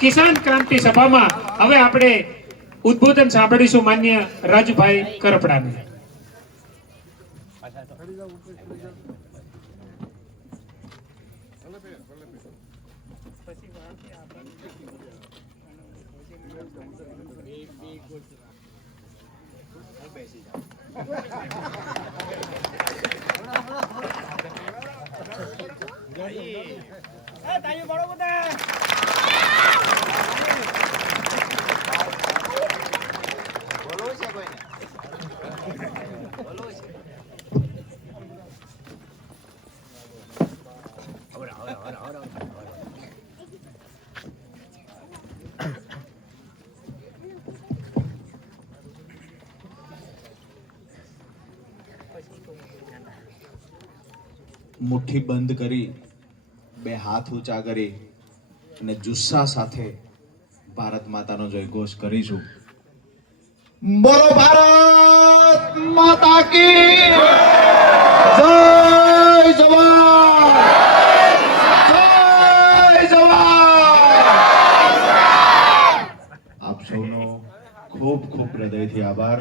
કિસાન ક્રાંતિ સભામાં હવે આપણે ઉદ્બોધન સાંભળીશું માન્ય રાજુભાઈ કરપડાને. મુઠ્ઠી બંધ કરી બે હાથ ઊંચા કરી અને જુસ્સા સાથે ભારત માતાનો જયઘોષ કરીશું. બોલો ભારત માતા કી જય! જવાન જય જવાન! આપ સૌનો ખૂબ ખૂબ હૃદયથી આભાર.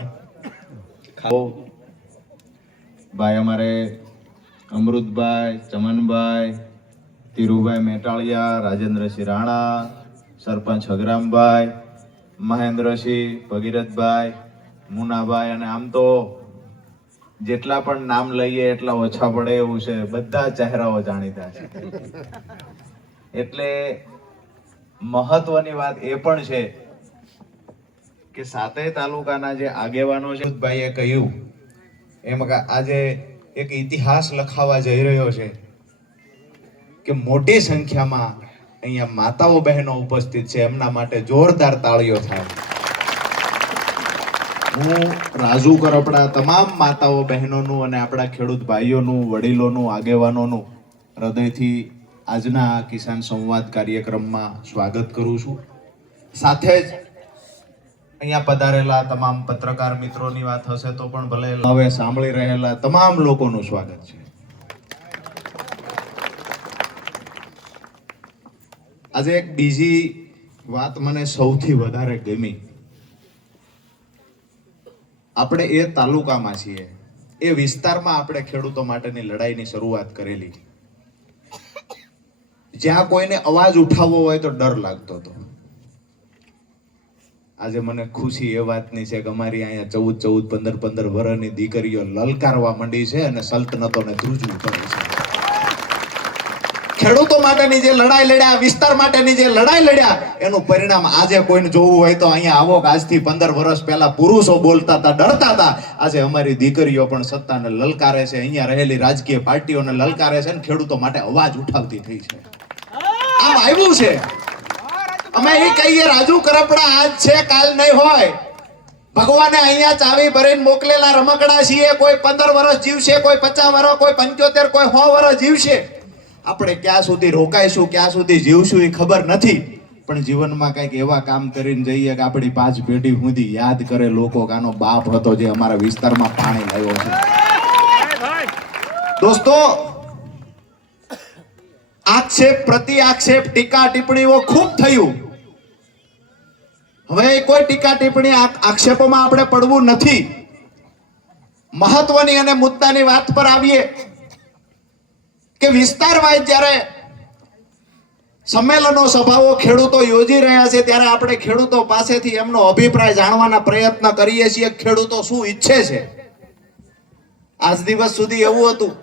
ભાઈ અમારે અમૃતભાઈ, ચમનભાઈ, ધીરુભાઈ મેટાળિયા, રાજેન્દ્રસિંહ રાણા, સરપંચ હગરામભાઈ, મહેન્દ્રસિંહ, ભગીરથભાઈ, મુનાભાઈ, અને આમ તો જેટલા પણ નામ લઈએ એટલા ઓછા પડે એવું છે. બધા ચહેરાઓ જાણીતા છે. એટલે મહત્વની વાત એ પણ છે કે સાતેય તાલુકાના જે આગેવાનો છે, ભાઈએ કહ્યું એમ આજે એક ઇતિહાસ લખાવા જઈ રહ્યો છે કે મોટી સંખ્યામાં અહીંયા માતાઓ બહેનો ઉપસ્થિત છે. એમના માટે જોરદાર તાળીઓ થાય. હું રાજુ કરપડા તમામ માતાઓ બહેનોનું અને આપણા ખેડૂત ભાઈઓનું, વડીલોનું, આગેવાનોનું હૃદયથી આજના કિસાન સંવાદ કાર્યક્રમમાં સ્વાગત કરું છું. સાથે જ અહીંયા પધારેલા તમામ પત્રકાર મિત્રોની વાત હશે તો પણ ભલે હવે સાંભળી રહેલા તમામ લોકોનું સ્વાગત છે. આજે એક બીજી વાત મને સૌથી વધારે ગમી. આપણે એ તાલુકામાં છીએ, એ વિસ્તારમાં આપણે ખેડૂતો માટેની લડાઈની શરૂઆત કરેલી, જ્યાં કોઈને અવાજ ઉઠાવવો હોય તો ડર લાગતો હતો. આજે મને ખુશી એ વાતની છે કે અમારી અહીંયા 14-14, 15-15 વર્ષની દીકરીઓ લલકારવા માંડી છે અને સલ્તનતોને ધ્રુજવું પડે છે. ખેડૂતો માટેની જે લડાઈ લડ્યા, વિસ્તાર માટેની જે લડાઈ લડ્યા, એનું પરિણામ આજે કોઈને જોવું હોય તો અહીંયા આવો. આજથી 15 વર્ષ પહેલા પુરુષો બોલતા હતા, ડરતા હતા. આજે અમારી દીકરીઓ પણ સત્તાને લલકારે છે, અહીંયા રહેલી રાજકીય પાર્ટીઓને લલકારે છે અને ખેડૂતો માટે અવાજ ઉઠાવતી થઈ છે. આમ આવ્યું છે. અમે એ કહીએ રાજુ કરપડા આજ છે કાલ નહીં હોય. ભગવાને અહીંયા ચાવી ભરીને મોકલેલા રમકડા છીએ. કોઈ 15 વર્ષ જીવશે, કોઈ 50 વર્ષ, કોઈ 75, કોઈ 100 વર્ષ જીવશે. આપણે ક્યાં સુધી રોકાઈશું, ક્યાં સુધી જીવશું એ ખબર નથી, પણ જીવનમાં કંઈક એવા કામ કરીને જઈએ કે આપણી 5 પેઢી સુધી યાદ કરે લોકો કે આનો બાપ હતો જે અમારા વિસ્તારમાં પાણી લાવ્યો છે. દોસ્તો, આક્ષેપ, પ્રતિ આક્ષેપ, ટીકા ટિપ્પણીઓ ખૂબ થયું. હવે કોઈ ટીકા ટિપ્પણી, આક્ષેપોમાં આપણે પડવું નથી. મહત્વની અને મુદ્દાની વાત પર આવીએ કે વિસ્તાર વાઇઝ જ્યારે સંમેલનો, સભાઓ ખેડૂતો યોજી રહ્યા છે ત્યારે આપણે ખેડૂતો પાસેથી એમનો અભિપ્રાય જાણવાના પ્રયત્ન કરીએ છીએ. ખેડૂતો શું ઈચ્છે છે? આજ દિવસ સુધી એવું હતું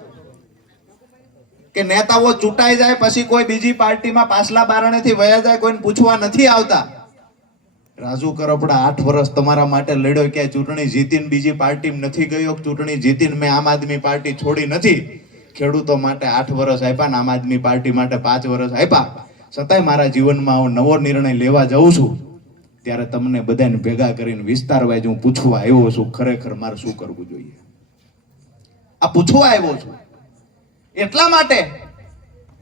કે નેતાઓ ચૂંટાઈ જાય પછી કોઈ બીજી પાર્ટીમાં પાછલા બારણેથી વયા જાય, કોઈને પૂછવા નથી આવતા. રાજુ કરપડા 8 વર્ષ તમારા માટે લડ્યો, ક્યાંય ચૂંટણી જીતીને બીજી પાર્ટીમાં નથી ગયો, ચૂંટણી જીતીને મેં આમ આદમી પાર્ટી છોડી નથી. ખેડૂતો માટે 8 વર્ષ આપ્યા ને આમ આદમી પાર્ટી માટે 5 વર્ષ આપ્યા. છતાંય મારા જીવનમાં હું નવો નિર્ણય લેવા જાઉં છું ત્યારે તમને બધાને ભેગા કરીને વિસ્તાર વાઇઝ હું પૂછવા આવ્યો છું ખરેખર મારે શું કરવું જોઈએ. આ પૂછવા આવ્યો છું એટલા માટે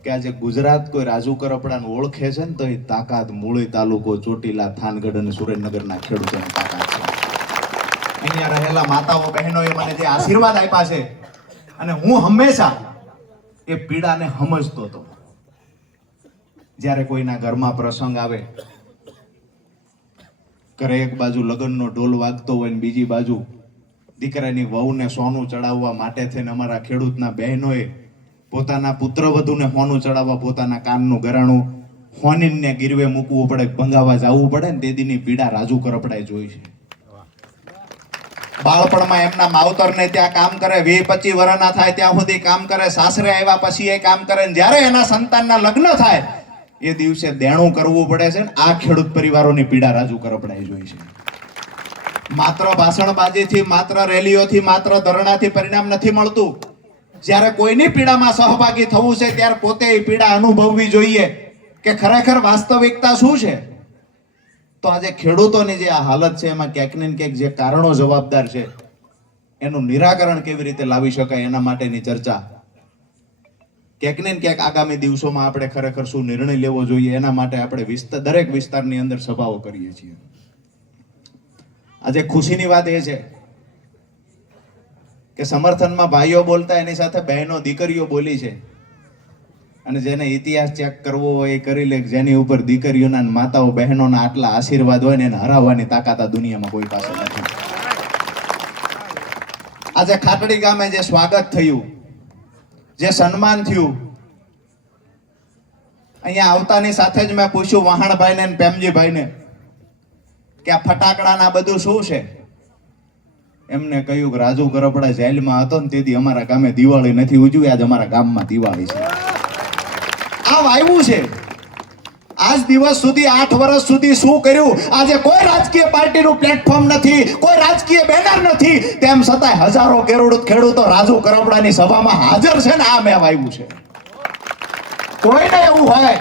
કે આજે ગુજરાત કોઈ રાજુ કરપડાને ઓળખે છે ને તો એ તાકાત મૂળી તાલુકો, ચોટીલા, થાનગઢ અને સુરેન્દ્રનગરના ખેડૂતોની તાકાત છે. અહીંયા રહેલા માતાઓ બહેનોએ મને જે આશીર્વાદ આપ્યા છે અને હું હંમેશા એ પીડાને સમજતો હતો. જ્યારે કોઈના ઘરમાં પ્રસંગ આવે ઘરે એક બાજુ લગ્નનો ઢોલ વાગતો હોય ને બીજી બાજુ દીકરાની વહુને સોનું ચડાવવા માટે થઈને અમારા ખેડૂતના બહેનોએ પોતાના પુત્રવધુને સોનું ચડાવવા પોતાના કાનનું ગરાણું હોનીને ગીરવે મૂકવું પડે, ભંગાવા જવું પડે ને તે દીની પીડા રાજુ કરપડાએ જોઈ છે. બાળપણમાં એમના માવતરને ત્યાં કામ કરે, 20-25 વર્ષના થાય ત્યાં સુધી કામ કરે, સાસરે આવ્યા પછી એ કામ કરે, ને જ્યારે એના સંતાનના લગ્ન થાય એ દિવસે દેણું કરવું પડે છે ને આ ખેડૂત પરિવારોની પીડા રાજુ કરપડાએ જોઈ છે. માત્ર ભાષણબાજીથી, માત્ર રેલીઓથી, માત્ર ધરણાથી પરિણામ નથી મળતું. જ્યારે કોઈની પીડામાં સહભાગી થવું છે ત્યારે પોતે એ પીડા અનુભવવી જોઈએ કે ખરેખર વાસ્તવિકતા શું છે. તો આજે ખેડૂતોની જે આ હાલત છે એમાં ક્યાંક ને ક્યાંક જે કારણો જવાબદાર છે એનું નિરાકરણ કેવી રીતે લાવી શકાય એના માટેની ચર્ચા ક્યાંક ને ક્યાંક આગામી દિવસોમાં આપણે ખરેખર શું નિર્ણય લેવો જોઈએ એના માટે આપણે દરેક વિસ્તારની અંદર સભાઓ કરીએ છીએ. આજે ખુશીની વાત એ છે કે સમર્થનમાં ભાઈઓ બોલતા એની સાથે બહેનો દીકરીઓ બોલી છે. અને જેને ઇતિહાસ ચેક કરવો હોય એ કરી લે. જેની ઉપર દીકરીઓના માતાઓ બહેનોના આટલા આશીર્વાદ હોય ને એને હરાવવાની તાકાત આ દુનિયામાં કોઈ પાસે નથી. આજે ખાટડી ગામે જે સ્વાગત થયું, જે સન્માન થયું, અહીંયા આવતાની સાથે જ મેં પૂછ્યું વહાણભાઈને ને પ્રેમજીભાઈને કે આ ફટાકડાના બધું શું છે. એમને કહ્યું કે રાજુ કરપડા જેલમાં હતો ને તેથી અમારા ગામે દિવાળી નથી ઉજવી, આજ અમારા ગામમાં દિવાળી છે. આ વાયવું છે. આજ દિવસ સુધી 8 વર્ષ સુધી શું કર્યું? આજે કોઈ રાજકીય પાર્ટીનું પ્લેટફોર્મ નથી, કોઈ રાજકીય બેનર નથી, તેમ છતાંય હજારો ખેડૂતો રાજુ કરપડાની સભામાં હાજર છે ને આ મેં વાયવું છે. કોઈને એવું હોય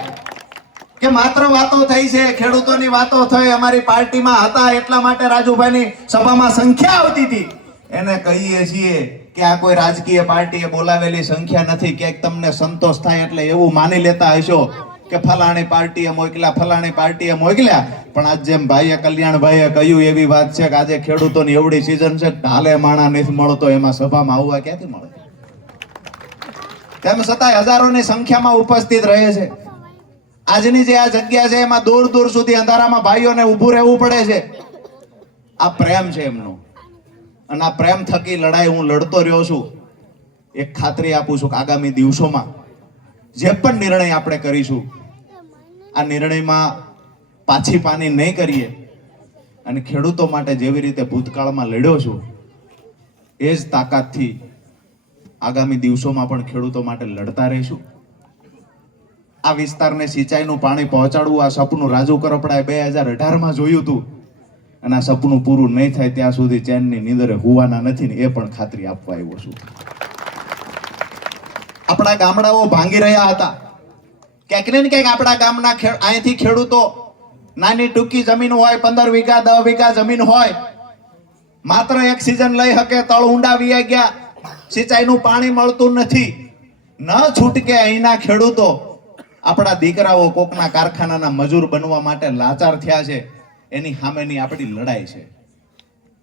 કે માત્ર વાતો થઈ છે, ખેડૂતોની વાતો થઈ, અમારી પાર્ટીમાં હતા એટલા માટે રાજુભાઈની સભામાં સંખ્યા આવતી હતી, એને કહીએ છીએ કે આ કોઈ રાજકીય પાર્ટીએ બોલાવેલી સંખ્યા નથી. ક્યાંક તમને સંતોષ થાય એટલે એવું માની લેતા હશો કે ફલાણી પાર્ટીએ મોકલ્યા. પણ આજ જેમ ભાઈએ કલ્યાણભાઈએ કહ્યું એવી વાત છે કે આજે ખેડૂતોની એવડી સીઝન છે ઢાલે માણા નથી મળતો, એમાં સભામાં આવવા ક્યાંથી મળે? તેમ છતાંય હજારોની સંખ્યામાં ઉપસ્થિત રહે છે. આજની જે આ જગ્યા છે એમાં દૂર દૂર સુધી અંધારામાં ભાઈઓને ઊભું રહેવું પડે છે. આ પ્રેમ છે એમનો, અને આ પ્રેમ થકી લડાઈ હું લડતો રહ્યો છું. એક ખાતરી આપું છું કે આગામી દિવસોમાં જે પણ નિર્ણય આપણે કરીશું આ નિર્ણયમાં પાછી પાની નહીં કરીએ અને ખેડૂતો માટે જેવી રીતે ભૂતકાળમાં લડ્યો છું એ જ તાકાતથી આગામી દિવસોમાં પણ ખેડૂતો માટે લડતા રહીશું. આ વિસ્તારને સિંચાઈનું પાણી પહોંચાડવું આ સપનું રાજુ કરપડાએ 2018માં જોયું હતું, અને આ સપનું પૂરું નહીં થાય ત્યાં સુધી ચેનની નીંદરે હોવાના નથી ને એ પણ ખાતરી આપવા આવ્યો છું. આપણા ગામડાઓ ભાંગી રહ્યા હતા. ક્યાંક ને ક્યાંક આપણા ગામના અહીંથી ખેડૂતો નાની ટૂંકી જમીન હોય, 15 વીઘા 10 વીઘા જમીન હોય, માત્ર એક સિઝન લઈ શકે, તળ ઊંડા વી ગયા, સિંચાઈનું પાણી મળતું નથી. ન છૂટકે અહીંના ખેડૂતો આપણા દીકરાઓ કોકના કારખાનાના મજૂર બનવા માટે લાચાર થયા છે. એની સામેની આપણી લડાઈ છે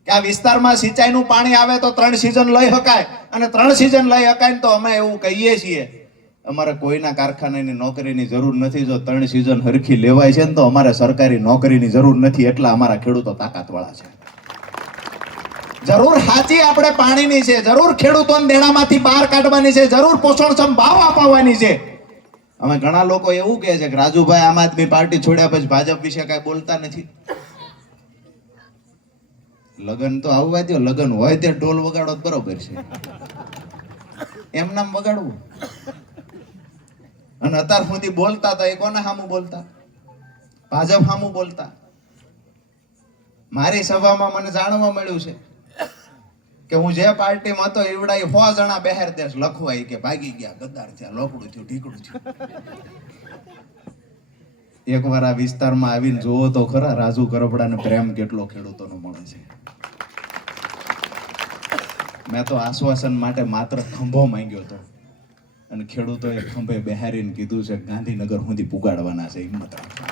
કે આ વિસ્તારમાં સિંચાઈનું પાણી આવે તો 3 સિઝન લઈ શકાય, અને 3 સિઝન લઈ શકાય તો અમે એવું કહીએ છીએ અમારે કોઈના કારખાનાની નોકરીની જરૂર નથી. જો 3 સિઝન હરખી લેવાય છે ને તો અમારે સરકારી નોકરીની જરૂર નથી. એટલા અમારા ખેડૂતો તાકાતવાળા છે. જરૂર સાચી આપણે પાણીની છે, જરૂર ખેડૂતોને દેણામાંથી બહાર કાઢવાની છે, જરૂર પોષણક્ષમ ભાવ અપાવવાની છે. અમે ઘણા લોકો એવું કહે છે કે રાજુભાઈ આમ આદમી પાર્ટી છોડ્યા પછી ભાજપ વિશે કઈ બોલતા નથી. લગન તો આવવા દો, લગન હોય તે ઢોલ વગાડો બરોબર છે, એમ નામ વગાડવું. અને અત્યાર સુધી બોલતા હતા એ કોના સામું બોલતા? ભાજપ સામું બોલતા. મારી સભામાં મને જાણવા મળ્યું છે કે હું જે પાર્ટીમાં હતો એવડા 100 જણા બહાર દેશ લખવાય કે ભાગી ગયા, ગદ્દાર થયા, લોકડું થયું, ઢીકડું થયું. એકવાર આ વિસ્તારમાં આવીને જોવો તો ખરા રાજુ કરપડાને પ્રેમ કેટલો ખેડૂતોનો મળે છે. મેં તો આશ્વાસન માટે માત્ર ખંભો માંગ્યો હતો અને ખેડૂતોએ ખંભે બેહારીને કીધું છે ગાંધીનગર સુધી પુગાડવાના છે. હિંમત રાખો.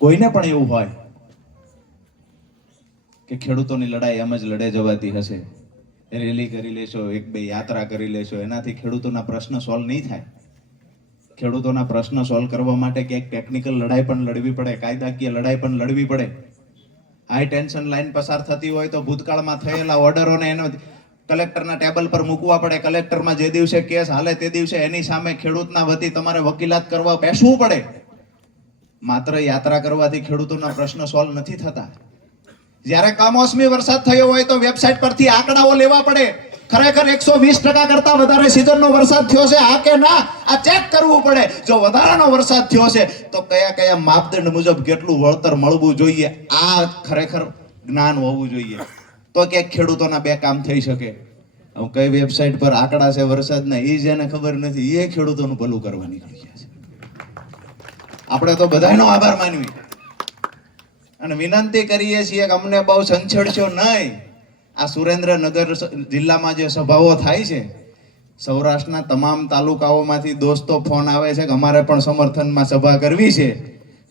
કોઈને પણ એવું હોય કે ખેડૂતોની લડાઈ એમ જ લડે જવાતી હશે, રેલી કરી લેશો, 1-2 યાત્રા કરી લેશો, એનાથી ખેડૂતોના પ્રશ્ન સોલ્વ નહીં થાય. ખેડૂતોના પ્રશ્ન સોલ્વ કરવા માટે ક્યાંક ટેકનિકલ લડાઈ પણ લડવી પડે, કાયદાકીય લડાઈ પણ લડવી પડે. હાઈ ટેન્શન લાઈન પસાર થતી હોય તો ભૂતકાળમાં થયેલા ઓર્ડરોને એનો કલેક્ટરના ટેબલ પર મૂકવા પડે. કલેક્ટરમાં જે દિવસે કેસ હાલે તે દિવસે એની સામે ખેડૂતના વતી તમારે વકીલાત કરવા બેસવું પડે. માત્ર યાત્રા કરવાથી ખેડૂતોના પ્રશ્ન સોલ્વ નથી થતા. જ્યારે કમોસમી વરસાદ થયો હોય તો વેબસાઇટ પરથી આંકડાઓ લેવા પડે. ખરેખર 120% કરતા વધારે સિઝનનો વરસાદ થયો છે આ કે ના, આ ચેક કરવું પડે. જો વધારાનો વરસાદ થયો છે તો કયા કયા માપદંડ મુજબ કેટલું વળતર મળવું જોઈએ, આ ખરેખર જ્ઞાન હોવું જોઈએ. તો ક્યાંક ખેડૂતોના બે કામ થઈ શકે. હવે કઈ વેબસાઇટ પર આંકડા છે વરસાદના એ જેને ખબર નથી એ ખેડૂતોનું ભલું કરવા નીકળી ગયા છે. આપણે તો બધાનો આભાર માનવી અને વિનંતી કરીએ છીએ કે અમને બહુ સંછેડશો નહીં. આ સુરેન્દ્રનગર જિલ્લામાં જે સભાઓ થાય છે, સૌરાષ્ટ્રના તમામ તાલુકાઓમાંથી દોસ્તો ફોન આવે છે કે અમારે પણ સમર્થનમાં સભા કરવી છે.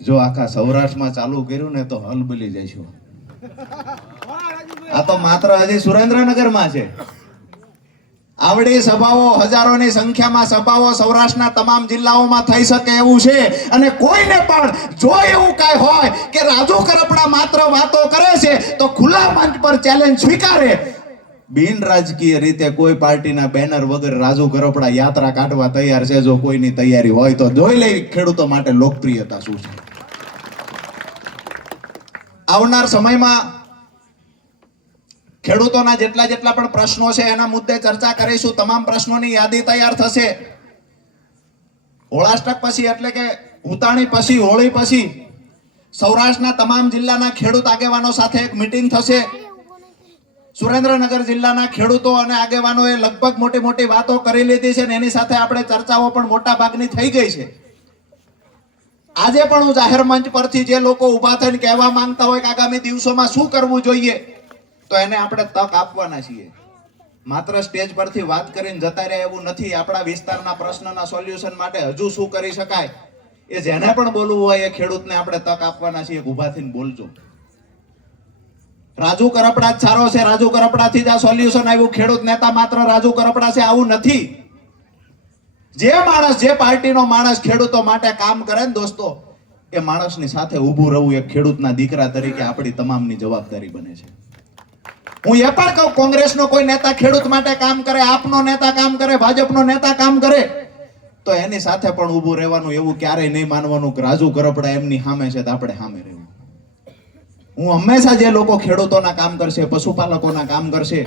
જો આખા સૌરાષ્ટ્રમાં ચાલુ કર્યું ને તો હલબલી જઈશું. આ તો માત્ર હજી સુરેન્દ્રનગરમાં છે. આવડી સભાઓ, હજારોની સંખ્યામાં સભાઓ સૌરાષ્ટ્રના તમામ જિલ્લાઓમાં થઈ શકે એવું છે. અને કોઈને પણ જો એવું કાંઈ હોય કે રાજુ કરપડા માત્ર વાતો કરે છે તો ખુલ્લા મંચ પર ચેલેન્જ સ્વીકારે. બિન રાજકીય રીતે કોઈ પાર્ટીના બેનર વગર રાજુ કરપડા યાત્રા કાઢવા તૈયાર છે. જો કોઈની તૈયારી હોય તો જોઈ લેવી ખેડૂતો માટે લોકપ્રિયતા શું છે. આવનાર સમયમાં ખેડૂતોના જેટલા પણ પ્રશ્નો છે એના મુદ્દે ચર્ચા કરીશું. તમામ પ્રશ્નોની યાદી તૈયાર થશે. હોળાષ્ટક પછી એટલે કે ઉતાણી પછી, હોળી પછી સૌરાષ્ટ્રના તમામ જિલ્લાના ખેડૂત આગેવાનો સાથે એક મીટિંગ થશે. સુરેન્દ્રનગર જિલ્લાના ખેડૂતો અને આગેવાનોએ લગભગ મોટી મોટી વાતો કરી લીધી છે અને એની સાથે આપણે ચર્ચાઓ પણ મોટા ભાગની થઈ ગઈ છે. આજે પણ હું જાહેર મંચ પરથી જે લોકો ઊભા થઈને કહેવા માંગતા હોય કે આગામી દિવસોમાં શું કરવું જોઈએ તો એને આપણે તક આપવાના છીએ. માત્ર સ્ટેજ પરથી વાત કરીને જતા રહ્યા એવું નથી. આપણા વિસ્તારના પ્રશ્નના સોલ્યુશન માટે હજુ શું કરી શકાય એ જેને પણ બોલવું હોય એ ખેડૂતને આપણે તક આપવાના છીએ. ઊભા થઈને બોલજો. રાજુ કરપડા જ સારો છે, રાજુ કરપડાથી જ આ સોલ્યુશન આવ્યું. ખેડૂત નેતા માત્ર રાજુ કરપડા છે આવું નથી. જે માણસ, જે પાર્ટીનો માણસ ખેડૂતો માટે કામ કરે ને દોસ્તો, એ માણસની સાથે ઊભું રહેવું એક ખેડૂતના દીકરા તરીકે આપણી તમામની જવાબદારી બને છે. હું એ પણ કહું, કોંગ્રેસનો કોઈ નેતા ખેડૂત માટે કામ કરે, આપનો નેતા કામ કરે, ભાજપનો નેતા કામ કરે તો એની સાથે પણ ઊભું રહેવાનું. એવું ક્યારેય નહીં માનવાનું કે રાજુ કરપડા એમની સામે છે તો આપણે સામે રહેવું. હું હંમેશા જે લોકો ખેડૂતોના કામ કરશે, પશુપાલકોના કામ કરશે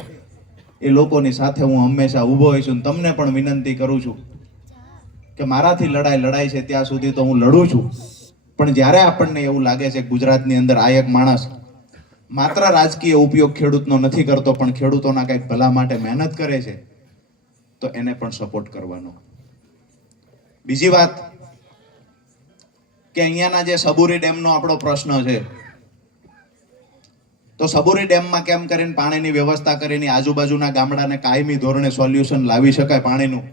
એ લોકોની સાથે હું હંમેશા ઊભો હોઈશ. તમને પણ વિનંતી કરું છું કે મારાથી લડાઈ છે ત્યાં સુધી તો હું લડું છું. પણ જ્યારે આપણને એવું લાગે છે કે ગુજરાતની અંદર આ એક માણસ માત્ર રાજકીય ઉપયોગ ખેડૂતનો નથી કરતો પણ ખેડૂતોના કંઈક ભલા માટે મહેનત કરે છે તો એને પણ સપોર્ટ કરવાનો. બીજી વાત કે અહીંયાના જે સબુરી ડેમનો આપણો પ્રશ્ન છે તો સબુરી ડેમમાં કેમ કરીને પાણીની વ્યવસ્થા કરીને આજુબાજુના ગામડાને કાયમી ધોરણે સોલ્યુશન લાવી શકાય પાણીનું,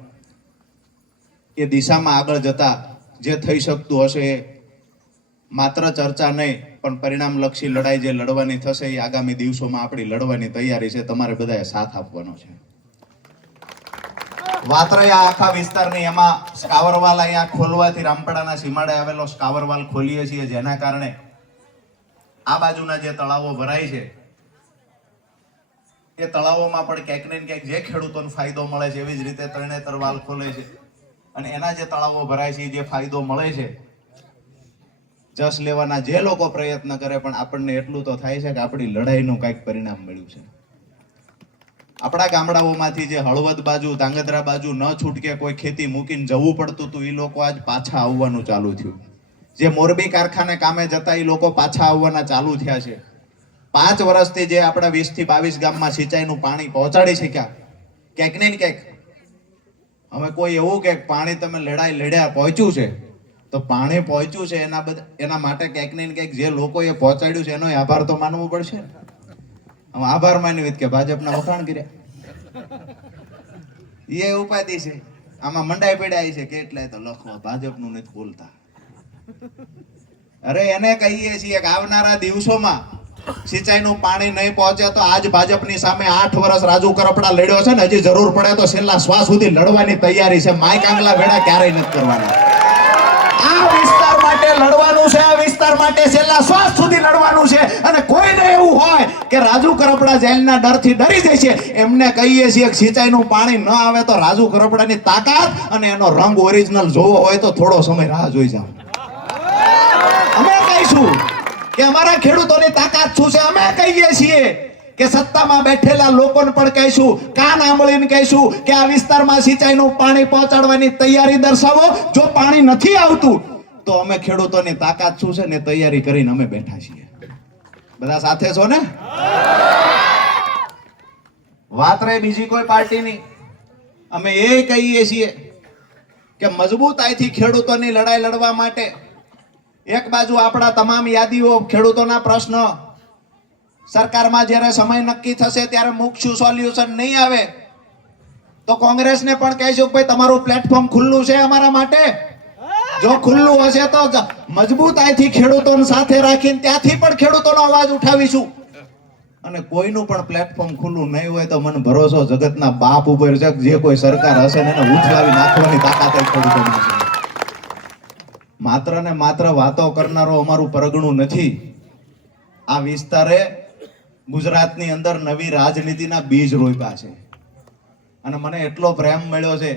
એ દિશામાં આગળ જતા જે થઈ શકતું હશે એ માત્ર ચર્ચા નહીં પણ પરિણામલક્ષી લડાઈ જે લડવાની થશે એ આગામી દિવસોમાં આપણી લડવાની તૈયારી છે. તમારે બધાએ સાથ આપવાનો છે. વાત્રયા આખા વિસ્તારની એમાં સ્કાવરવાલ અહીંયા ખોલવાથી રામપડાના સીમાડે આવેલો સ્કાવરવાલ ખોલીએ છીએ જેના કારણે આ બાજુના જે તળાવો ભરાય છે એ તળાવોમાં પણ ક્યાંક ને ક્યાંક જે ખેડૂતોને ફાયદો મળે છે એવી જ રીતે તરણેતર વાલ ખોલે છે અને એના જે તળાવો ભરાય છે જે ફાયદો મળે છે જસ લેવાના જે લોકો પ્રયત્ન કરે પણ આપણને એટલું તો થાય છે કે આપણી લડાઈનું કંઈક પરિણામ મળ્યું છે. આપણા ગામડાઓમાંથી જે હળવદ બાજુ, ધાંગધ્રા બાજુ ન છૂટકે કોઈ ખેતી મૂકીને જવું પડતું હતું એ લોકો આજ પાછા આવવાનું ચાલુ થયું. જે મોરબી કારખાને કામે જતા એ લોકો પાછા આવવાના ચાલુ થયા છે. 5 વર્ષથી જે આપણા 20 થી 22 ગામમાં સિંચાઈનું પાણી પહોંચાડી શક્યા ક્યાંક ને ક્યાંક અમે કોઈ એવું કે પાણી તમે લડ્યા પહોંચ્યું છે તો પાણી પહોંચ્યું છે એના માટે ક્યાંક ને ક્યાંક જે લોકોએ પહોંચાડ્યું છે એનો આભાર તો માનવો પડશે. હવે આભાર માનવી કે ભાજપના વખાણ કર્યા એ ઉપાધિ છે. આમાં મંડાઈ પડ્યા છે કેટલાય તો લખવા ભાજપનું નથી બોલતા. અરે એને કહીએ છીએ કે આવનારા દિવસોમાં સિંચાઈનું પાણી નહીં પહોંચે તો આજ ભાજપની સામે 8 વર્ષ રાજુ કરપડા લડ્યો છે ને હજી જરૂર પડે તો છેલ્લા શ્વાસ સુધી લડવાની તૈયારી છે. માય કાંગલા ભેડા ક્યારેય નથી કરવાના. આ વિસ્તાર માટે લડવાનું છે, આ વિસ્તાર માટે છેલ્લા શ્વાસ સુધી લડવાનું છે. અને કોઈને એવું હોય કે રાજુ કરપડા જેલના ડરથી ડરી જાય છે, એમને કહીએ છીએ કે સિંચાઈનું પાણી ન આવે તો રાજુ કરપડાની તાકાત અને એનો રંગ ઓરિજિનલ જોવો હોય તો થોડો સમય રાહ જોઈ જાઓ. અમે કહીશું કે અમારા ખેડૂતોની તાકાત શું છે. અમે કહીએ છીએ કે સત્તામાં બેઠેલા લોકોને પણ કહીશું, કાન આંબળીને કહીશું કે આ વિસ્તારમાં સિંચાઈનું પાણી પહોંચાડવાની તૈયારી દર્શાવો. જો પાણી નથી આવતું તો અમે ખેડૂતોની તાકાત શું છે ને તૈયારી કરીને અમે બેઠા છીએ. બધા સાથે છો ને? વાત રહી બીજી કોઈ પાર્ટીની, અમે એ કહીએ છીએ કે મજબૂતાઈથી ખેડૂતોની લડાઈ લડવા માટે એક બાજુ આપણા તમામ યાદીઓ, ખેડૂતોના પ્રશ્ન, સરકારમાં જ્યારે સમય નક્કી થશે ત્યારે મૂકશું, સોલ્યુશન નહીં આવે તો કોંગ્રેસને પણ કહીશું કે ભાઈ તમારું પ્લેટફોર્મ ખુલ્લું છે અમારા માટે. જો ખુલ્લું હશે તો મજબૂતાઈથી ખેડૂતોને સાથે રાખીને ત્યાંથી પણ ખેડૂતોનો અવાજ ઉઠાવીશું. અને કોઈનું પણ પ્લેટફોર્મ ખુલ્લું નહીં હોય તો મને ભરોસો જગતના બાપ ઉપર છે, જે કોઈ સરકાર હશે ને એને ઉઠાવી નાખવાની તાકાત ખેડૂતોમાં છે. માત્ર ને માત્ર વાતો કરનારો અમારું પરગણું નથી. આ વિસ્તારે ગુજરાતની અંદર નવી રાજનીતિના બીજ રોપ્યા છે. અને મને એટલો પ્રેમ મળ્યો છે,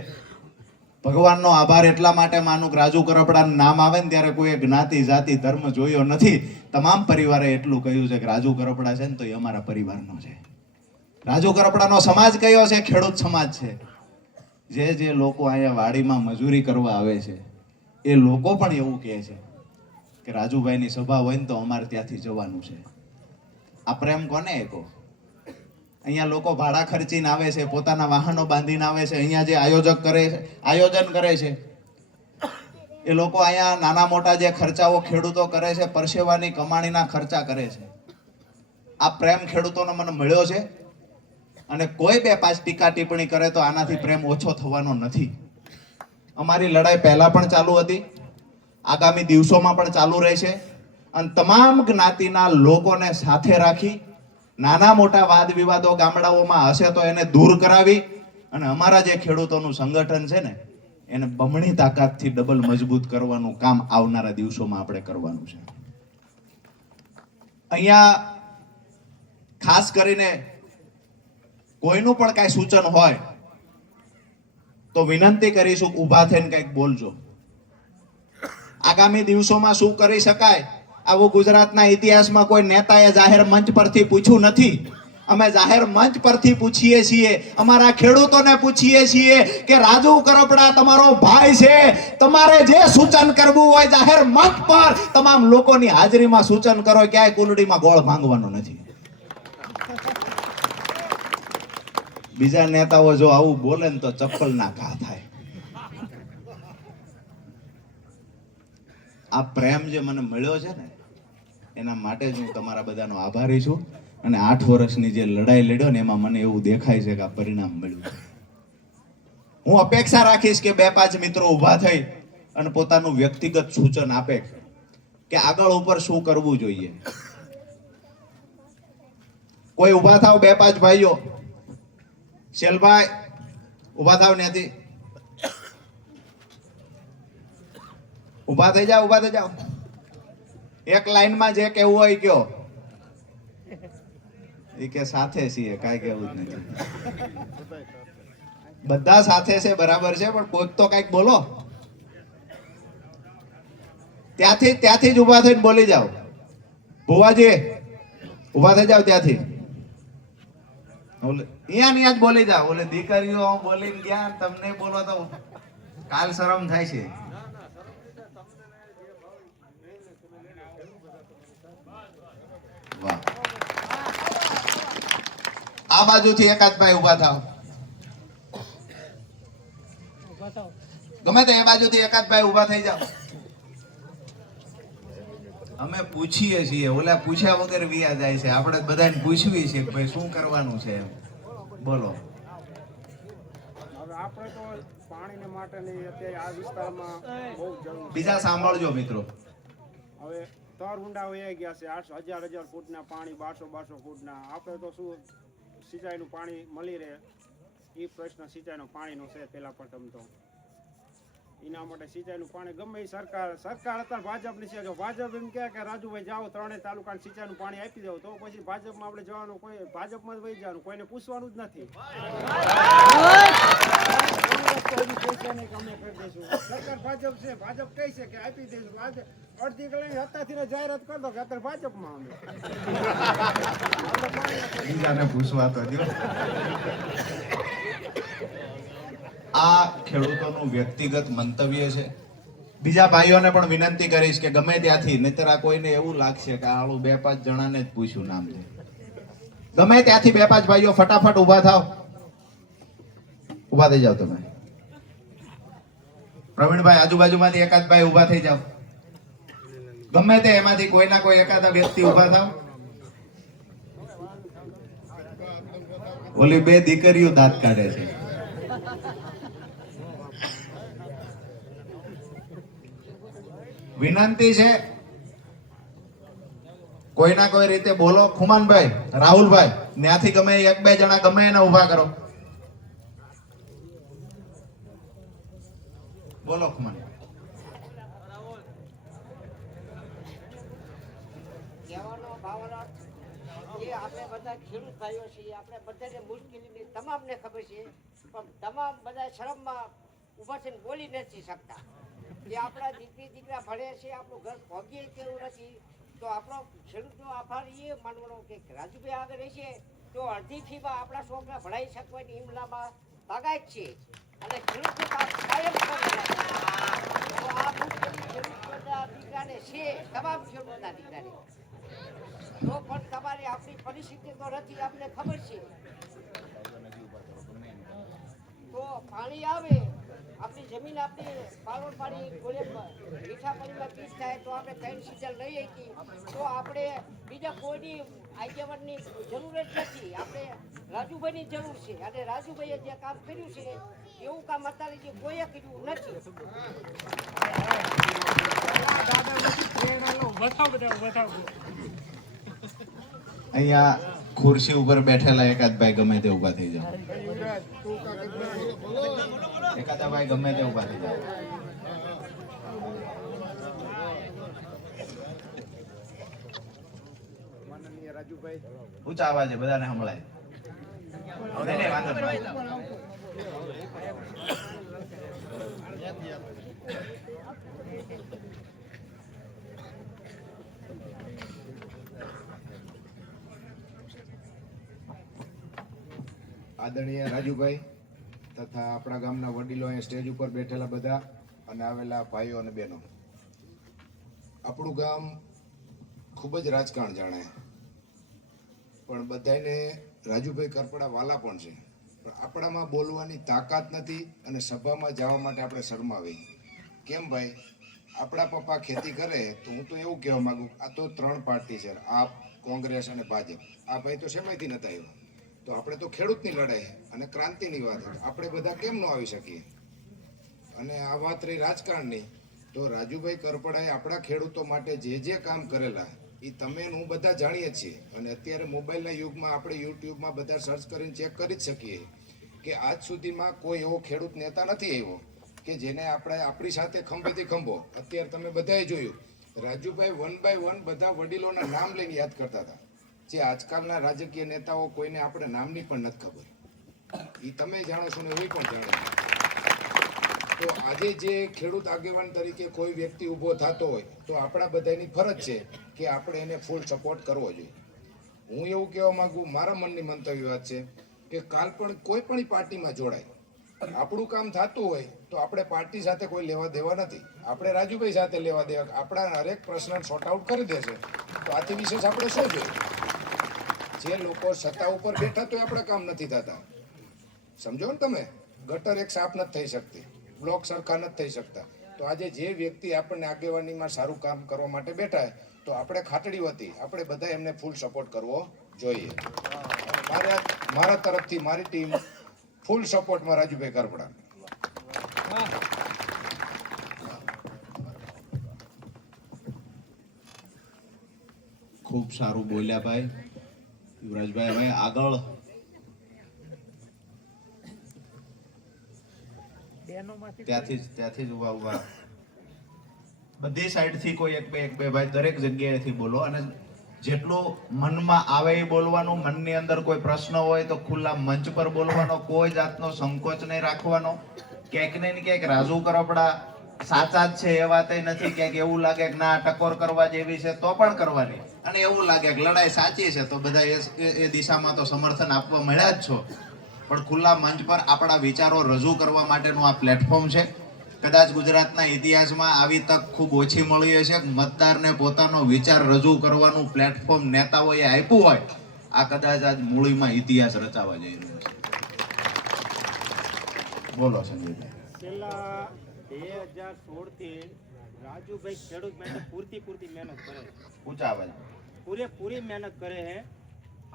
ભગવાનનો આભાર એટલા માટે માનું કે રાજુ કરપડાનું નામ આવે ને ત્યારે કોઈ જ્ઞાતિ, જાતિ, ધર્મ જોયો નથી. તમામ પરિવારે એટલું કહ્યું છે કે રાજુ કરપડા છે ને તો એ અમારા પરિવારનો છે. રાજુ કરપડાનો સમાજ કયો છે? ખેડૂત સમાજ છે. જે લોકો અહીંયા વાડીમાં મજૂરી કરવા આવે છે એ લોકો પણ એવું કહે છે કે રાજુભાઈની સભા હોય ને તો અમારે ત્યાંથી જવાનું છે. આ પ્રેમ કોને કહો? અહીંયા લોકો ભાડા ખર્ચીને આવે છે, પોતાના વાહનો બાંધીને આવે છે. અહીંયા જે આયોજન કરે છે એ લોકો અહીંયા નાના મોટા જે ખર્ચાઓ ખેડૂતો કરે છે, પરસેવાની કમાણીના ખર્ચા કરે છે. આ પ્રેમ ખેડૂતોનો મને મળ્યો છે. અને કોઈ બે પાંચ ટીકા ટિપ્પણી કરે તો આનાથી પ્રેમ ઓછો થવાનો નથી. અમારી લડાઈ પહેલા પણ ચાલુ હતી, આગામી દિવસોમાં પણ ચાલુ રહેશે. અને તમામ જ્ઞાતિના લોકોને સાથે રાખી નાના મોટા વાદ વિવાદો ગામડાઓમાં હશે તો એને દૂર કરાવી અને અમારા જે ખેડૂતોનું સંગઠન છે ને એને બમણી તાકાતથી ડબલ મજબૂત કરવાનું કામ આવનારા દિવસોમાં આપણે કરવાનું છે. અહીંયા ખાસ કરીને કોઈનું પણ કાંઈ સૂચન હોય તો વિનંતી કરીશું ઊભા થઈને કંઈક બોલજો. આગામી દિવસોમાં શું કરી શકાય આવું ગુજરાતના ઇતિહાસમાં કોઈ નેતાએ જાહેર મંચ પરથી પૂછ્યું નથી. અમે જાહેર મંચ પરથી પૂછીએ છીએ, અમારા ખેડૂતોને પૂછીએ છીએ કે રાજુ કરપડા તમારો ભાઈ છે, તમારે જે સૂચન કરવું હોય જાહેર મંચ પર તમામ લોકોની હાજરીમાં સૂચન કરો. ક્યાંય કુલડીમાં ગોળ ભાંગવાનો નથી. બીજા નેતાઓ જો આવું બોલે ને તો ચપ્પલ ના ઘા થાય. આ પ્રેમ જે મને મળ્યો છે ને એના માટે જ હું તમારા બધાનો આભારી છું. અને 8 વર્ષની જે લડાઈ લડ્યો ને એમાં મને એવું દેખાય છે કે આ પરિણામ મળ્યું. હું અપેક્ષા રાખીશ કે 2-5 મિત્રો ઊભા થઈ અને પોતાનું વ્યક્તિગત સૂચન આપે કે આગળ ઉપર શું કરવું જોઈએ. કોઈ ઊભા થાવ, 2-5 ભાઈઓ. શેલભાઈ ઊભા થાવ, ત્યાંથી ઊભા થઈ જાઓ, ઊભા થઈ જાઓ. એક લાઈનમાં જે કેવું હોય કયો. એ કે સાથે છીએ, કાંઈ કેવું જ નથી. બધા સાથે છે, બરાબર છે, પણ કોઈક તો કાંઈક બોલો. ત્યાંથી જ ઊભા થઈને બોલી જાઓ. ભુવાજી ઊભા થઈ જાઓ ત્યાંથી. અહીંયા જ બોલી જાઓ. ઓલે દીકરીઓ બોલીને ગયા, તમને બોલો તો કાલ શરમ થાય છે. વાહ. આ બાજુથી એકાદ ભાઈ ઊભા થાવ. ગમે તે એ બાજુથી એકાદ ભાઈ ઊભા થઈ જાઓ. અમે પૂછીએ છીએ, ઓલા પૂછ્યા વગર વિયા જાય છે. આપણે બધાને પૂછવી છે કે ભાઈ શું કરવાનું છે એમ. બોલો. હવે આપણે તો પાણીને માટેની અત્યારે આ વિસ્તારમાં બહુ જરૂર. બીજા સાંભળજો મિત્રો. હવે તર ઊંડા વહી ગયા છે, 8,000 ફૂટના પાણી, 1200 ફૂટના. આપણે તો શું સિંચાઈનું પાણી મળી રહે એ પ્રશ્ન સિંચાઈનો પાણીનો છે. પહેલા પ્રથમ તો એના માટે સિંચાઈનું પાણી ગમે એ સરકાર અત્યારે ભાજપની છે. જો ભાજપ એમ કહે કે રાજુભાઈ જાઓ 3 તાલુકાને સિંચાઈનું પાણી આપી દો, તો પછી ભાજપમાં આપણે જવાનું, કોઈ ભાજપમાં જ વહી જવાનું, કોઈને પૂછવાનું જ નથી. સરકાર ભાજપ છે, ભાજપ કહે છે કે આપી દઈશું. આજે અડધી કલાક હત્તાથી જાહેરાત કરી દો કે અત્યારે ભાજપમાં અમે. બીજાને પૂછવા તો દો. આ ખેડૂતોનું વ્યક્તિગત મંતવ્ય છે. બીજા ભાઈઓને પણ વિનંતી કરીશ કે ગમે ત્યાંથી, નહીતર આ કોઈને એવું લાગશે કે આળું 2-5 જણાને જ પૂછ્યું નામ લે. ગમે ત્યાંથી 2-5 ભાઈઓ ફટાફટ ઊભા થાવ. ઊભા થઈ જાવ તમે. પ્રવીણભાઈ આજુબાજુમાંથી એકાદ ભાઈ ઊભા થઈ જાવ. ગમે તે એમાંથી કોઈના કોઈ એકાદા વ્યક્તિ ઊભા થાવ. ઓલી 2 દીકરીઓ દાંત કાઢે છે. વિનંતી છે, કોઈના કોઈ રીતે બોલો. ખુમાનભાઈ, રાહુલભાઈ, ત્યાંથી ગમે 1-2 જણા ગમે એને ઊભા કરો. બોલો ખુમાન. કહેવાનો ભાવનો જે આપણે બધા ખેડૂત ભાઈઓ છીએ, આપણે બધાને મુશ્કેલીની તમામને ખબર છે, પણ તમામ બધા શરમમાં ઊભા છે ને બોલી નથી શકતા. જે આપણા દીકરા ભણે છે, આપણું ઘર ભોગીએ તેવું નથી, તો આપણો ખેડૂતનો આભાર એ માનવાનો કે રાજુભાઈ આગળ રહેશે તો અડધી ફીમાં આપણા છોકરા ભણાઈ શકવાની હિમલામાં બાગાયત છે અને ખેડૂતને કાયમ તો આ મુશ્કેલી ખેડૂતના દીકરાને છે, તમામ ખેડૂતના દીકરાને. તો પણ તમારી આપણી પરિસ્થિતિ તો નથી, આપને ખબર છે. તો પાણી આવે, આપણી જમીન આપણી પાલન પાણી મીઠા પાણીમાં પીસ થાય તો આપણે 3 સીઝન લઈએ તો આપણે બીજા કોઈની આગેવાનની જરૂર જ નથી. આપણે રાજુભાઈની જરૂર છે અને રાજુભાઈએ જે કામ કર્યું છે એવું કામ અત્યારે જે કોઈએ કર્યું નથી. અહીંયા ખુરશી ઉપર બેઠેલા એકાદ ભાઈ ગમે તે ઊભા થઈ જાવ. એકાદા ભાઈ ગમે તે ઊભા થઈ જાવ. માનનીય રાજુભાઈ, ઊંચા અવાજે બધાને સંભળાય. નહીં, વાંધો નહીં. આદરણીય રાજુભાઈ તથા આપણા ગામના વડીલો અહીંયા સ્ટેજ ઉપર બેઠેલા બધા અને આવેલા ભાઈઓ અને બહેનો, આપણું ગામ ખૂબ જ રાજકારણ જાણે, પણ બધાને રાજુભાઈ કરપડા વાલા પણ છે, પણ આપણામાં બોલવાની તાકાત નથી અને સભામાં જવા માટે આપણે શરમાવી. કેમ ભાઈ? આપણા પપ્પા ખેતી કરે તો હું તો એવું કહેવા માંગુ, આ તો 3 પાર્ટી છે, આપ, કોંગ્રેસ અને ભાજપ. આ ભાઈ તો શેમાંથી નતા આવ્યો, તો આપણે તો ખેડૂતની લડાઈ અને ક્રાંતિની વાત, આપણે બધા કેમ ન આવી શકીએ? અને આ વાત રહી રાજકારણની, તો રાજુભાઈ કરપડાએ આપણા ખેડૂતો માટે જે કામ કરેલા એ તમે હું બધા જાણીએ છીએ. અને અત્યારે મોબાઈલના યુગમાં આપણે યુટ્યુબમાં બધા સર્ચ કરીને ચેક કરી જ શકીએ કે આજ સુધીમાં કોઈ એવો ખેડૂત નેતા નથી આવ્યો કે જેને આપણી સાથે ખંભેથી ખંભો. અત્યારે તમે બધાએ જોયું, રાજુભાઈ 1 by 1 બધા વડીલોના નામ લઈને યાદ કરતા હતા, જે આજકાલના રાજકીય નેતાઓ કોઈને આપણે નામની પણ નથી ખબર. એ તમે જાણો છો ને હું પણ જાણું. તો આજે જે ખેડૂત આગેવાન તરીકે કોઈ વ્યક્તિ ઊભો થતો હોય તો આપણા બધાની ફરજ છે કે આપણે એને ફૂલ સપોર્ટ કરવો જોઈએ. હું એવું કહેવા માંગુ, મારા મનની મંતવ્ય વાત છે કે કાલ પણ કોઈ પણ પાર્ટીમાં જોડાય, આપણું કામ થતું હોય તો આપણે પાર્ટી સાથે કોઈ લેવા દેવા નથી, આપણે રાજુભાઈ સાથે લેવા દેવા. આપણા હરેક પ્રશ્ન સોર્ટ આઉટ કરી દેશે તો આથી વિશેષ આપણે શું જોઈએ? જે લોકો સત્તા ઉપર બેઠા તો આપણા કામ નથી થતા, સમજો ને તમે. ગટર એક સાફ નથી થઈ શકતી, બ્લોક સરખા નથી થઈ શકતા. તો આજે જે વ્યક્તિ આપણને આગેવાનીમાં સારું કામ કરવા માટે બેઠા તો આપણે ખાટડી હતી, આપણે બધા એમને ફૂલ સપોર્ટ કરવો જોઈએ. મારા તરફથી મારી ટીમ ફૂલ સપોર્ટમાં રાજુભાઈ કરપડા. ખૂબ સારું બોલ્યા ભાઈ યુવરાજભાઈ. હવે આગળ ત્યાંથી જ ઉભા બધી સાઈડ થી કોઈ એક બે ભાઈ દરેક જગ્યાએથી બોલો, અને જેટલું મનમાં આવે એ બોલવાનું. મનની અંદર કોઈ પ્રશ્ન હોય તો ખુલ્લા મંચ પર બોલવાનો, કોઈ જાતનો સંકોચ નહીં રાખવાનો. ક્યાંક ને ક્યાંક રાજુ કરપડા સાચા જ છે એ વાત નથી. ક્યાંક એવું લાગે કે ના ટકોર કરવા જેવી છે તો પણ કરવાની, અને એવું લાગે કે લડાઈ સાચી છે તો બધા એ દિશામાં તો સમર્થન આપવા મળ્યા જ છો. પણ ખુલ્લા મંચ પર આપણા વિચારો રજૂ કરવા માટેનું આ પ્લેટફોર્મ છે. કદાચ ગુજરાતના ઇતિહાસમાં આવી તક ખૂબ ઓછી મળી હશે. મતદારને પોતાનો વિચાર રજૂ કરવાનું પ્લેટફોર્મ નેતાઓએ આપ્યું હોય, આ કદાચ આજ મૂળીમાં ઇતિહાસ રચાવા જઈ રહ્યો છે. બોલો સંજયભાઈ. છેલ્લા 2016 થી રાજુભાઈ ખેડૂત માટે પૂરતી મહેનત કરે છે. ઊંચા અવાજ. પૂરેપૂરી મહેનત કરે છે.